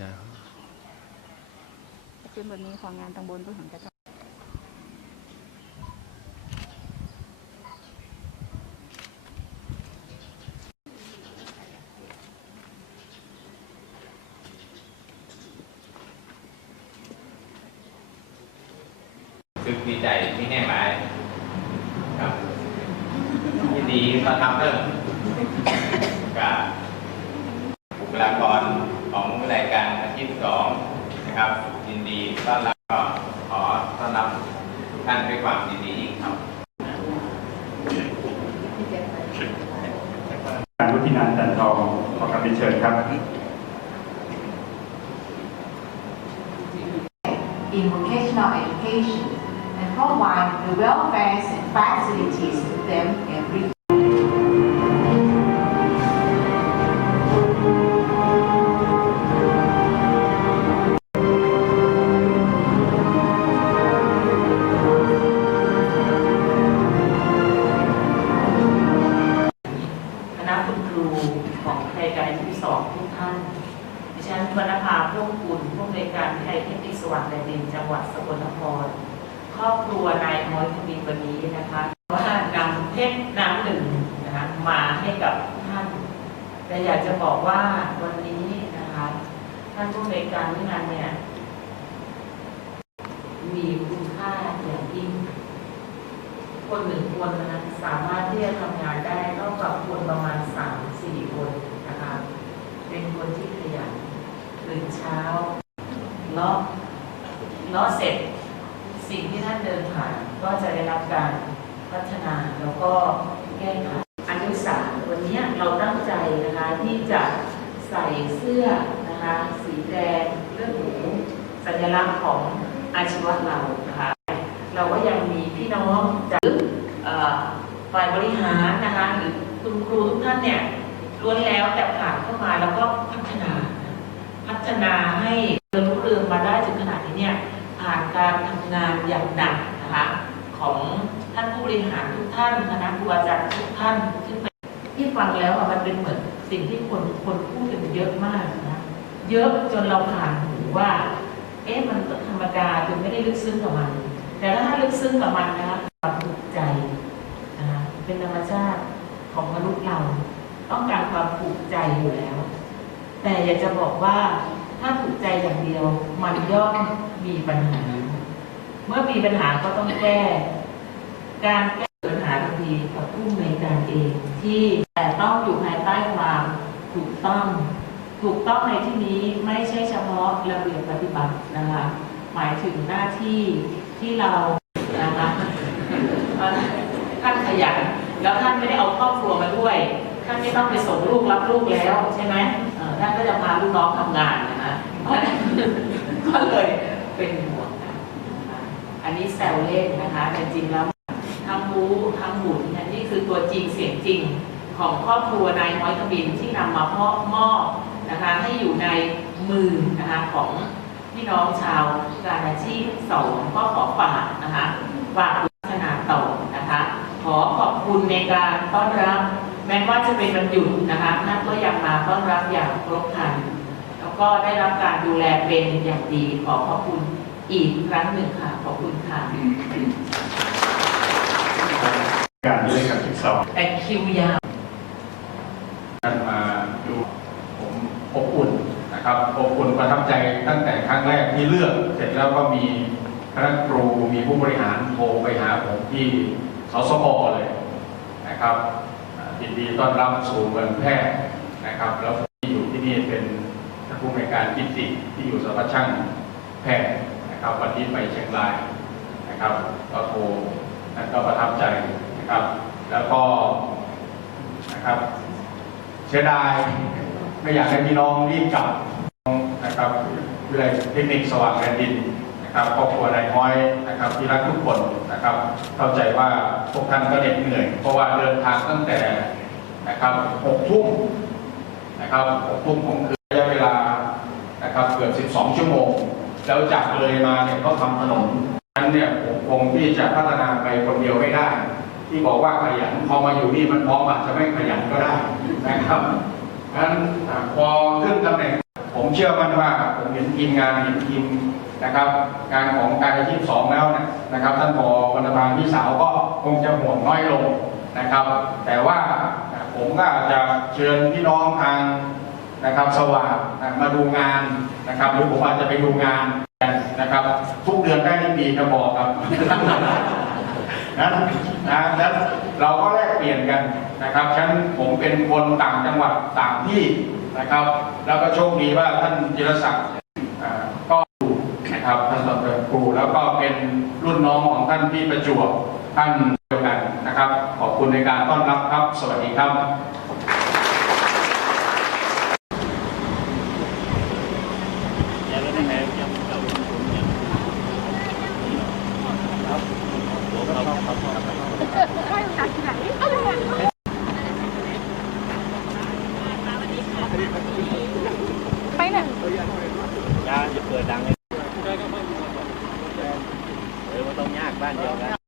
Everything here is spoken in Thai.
อย่าขึ้นบนนี้ของงานตำบลผู้หินกระจกคือดีใจที่แน่หลายครับยินดีต้อนรับเริ่มกับบุคลากรของรายการอาทิตย์สอง นะครับยินดีต้อนรับก็ขอต้อนรับทุกท่านด้วยความยินดียิ่งครับการวุฒินันท์จันทองขอกราบเรียนเชิญครับ in vocational education and provide the welfare and facilities to them ว่างแดนดินจังหวัดสกลนคร ครอบครัวนายน้อยทวีวันนี้นะคะว่านำเพชรน้ำหนึ่งนะคะมาให้กับท่าน แต่อยากจะบอกว่าวันนี้นะคะท่านผู้อำนการวิงานเนี่ยมีคุณค่าอย่างยิ่ง คนหนึ่งคนนะคะสามารถที่จะทำงานได้เท่ากับคนประมาณสามสี่คนนะคะ เป็นคนที่ขยันตื่นเช้าเลาะ เลาะเสร็จสิ่งที่ท่านเดินผ่านก็จะได้รับการพัฒนาแล้วก็แก้ไขอนุสารณ์วันนี้เราตั้งใจนะคะที่จะใส่เสื้อนะคะสีแดงเลือดหมูสัญลักษณ์ของอาชีวะเรานะคะเราก็ยังมีพี่น้องจากเอ่อฝ่ายบริหารนะคะหรือคุณครูทุกท่านเนี่ยล้วนแล้วแต่ผ่านเข้ามาแล้วก็พัฒนา พัฒนาให้เรืองรุ่งเรืองมาได้ถึงขนาดนี้เนี่ย ผ่านการทำงานอย่างหนักนะคะของท่านผู้บริหารทุกท่านคณะครูอาจารย์ทุกท่านซึ่งเป็นที่ฟังแล้วอะมันเป็นเหมือนสิ่งที่คนคนพูดกันเยอะมากนะเยอะจนเราผ่านหูว่า เอ๊ะมันก็ธรรมดาจนไม่ได้ลึกซึ้งกับมัน แต่ถ้าลึกซึ้งกับมันนะคะความถูกใจนะคะเป็นธรรมชาติของมนุษย์เรา ต้องการความผูกใจอยู่แล้ว แต่อยากจะบอกว่าถ้าผูกใจอย่างเดียวมันย่อม มีปัญหา เมื่อมีปัญหาก็ต้องแก้ การแก้ปัญหาทันทีกับผู้อำนการเองที่แต่ต้องอยู่ภายใต้ความถูกต้อง ถูกต้องในที่นี้ไม่ใช่เฉพาะระเบียบปฏิบัตินะคะหมายถึงหน้าที่ที่เรานะคะท่านขยันแล้วท่านไม่ได้เอาครอบครัวมาด้วย ท่านไม่ต้องไปส่งลูกรับลูกแล้วใช่ไหมท่านก็จะพาลูกน้องทำงานนะคะก็เลย เป็นห่วงกันะอันนี้แซวเล่นนะคะ แต่จริงแล้วทั้งรู้ทั้งหมุนเนี่ยนี่คือตัวจริงเสียงจริงของครอบครัวนายน้อยทบินที่นำมาพ่อมอบนะคะให้อยู่ในมือนะคะของพี่น้องชาวการอาชีพสองก็ขอฝากนะคะฝากพัฒนาต่อนะคะ ขอขอบคุณในการต้อนรับ แม้ว่าจะเป็นวันหยุดนะคะท่นก็ยังมาต้อนรับอย่างครบครัน ก็ได้รับการดูแลเป็นอย่างดีขอขอบคุณอีกครั้งหนึ่งค่ะ ขอบคุณค่ะการวิทยาการศึกษาแต่คิวยาวท่านมาดูผมอบอุ่นนะครับอบอุ่นประทับใจตั้งแต่ครั้งแรกที่เลือก เสร็จแล้วก็มีคณะครูมีผู้บริหารโทรไปหาผมที่สสพเลยนะครับยินดีต้อนรับสู่เมืองแพร่นะครับ แล้วที่อยู่ที่นี่เป็น ผู้บริการกิตติที่อยู่สภาช่างแพร่นะครับวันนี้ไปเชียงรายนะครับก็โทรนั่นก็ประทับใจนะครับ แล้วก็นะครับเสียดายไม่อยากให้พี่น้องรีบกลับนะครับวิทยาลัยเทคนิคสว่างแดนดินนะครับครอบครัวนายน้อยนะครับที่รักทุกคนนะครับ เข้าใจว่าพวกท่านก็เหน็ดเหนื่อย เพราะว่าเดินทางตั้งแต่นะครับหกทุ่มนะครับหกทุ่มของคืน ระยะเวลานะครับเกือบ 12 ชั่วโมง แล้วจากเลยมาเนี่ยก็ทำถนนนั้นเนี่ยผมคงที่จะพัฒนาไปคนเดียวไม่ได้ ที่บอกว่าขยันพอมาอยู่นี่มันพร้อมอาจจะไม่ขยันก็ได้นะครับงั้นพอขึ้นตำแหน่ง ผมเชื่อมั่นว่าผมเห็นทีมงานเห็นทีมนะครับ งานของการอาชีพสองแล้วนะครับ ท่านผอวรรณบาลพี่สาวก็คงจะห่วงน้อยลงนะครับ แต่ว่าผมก็อาจจะเชิญพี่น้องทาง นะครับสว่างนะมาดูงานนะครับหรือผมอาจจะไปดูงานกันนะครับ ทุกเดือนได้ที่ปีก็บอกครับนั้นนะนั้นเราก็แลกเปลี่ยนกันนะครับฉันผมเป็นคนต่างจังหวัดต่างที่นะครับ แล้วก็โชคดีว่าท่านจิรศักดิ์ก็อยู่นะครับท่านตอนเป็นครูแล้วก็เป็นรุ่นน้องของท่านที่ประจวบท่านเดียวกันนะครับ ขอบคุณในการต้อนรับครับ สวัสดีครับ นี่ยยาจะเปิดดังเลยเออมันต้องยากบ้านเดียวกัน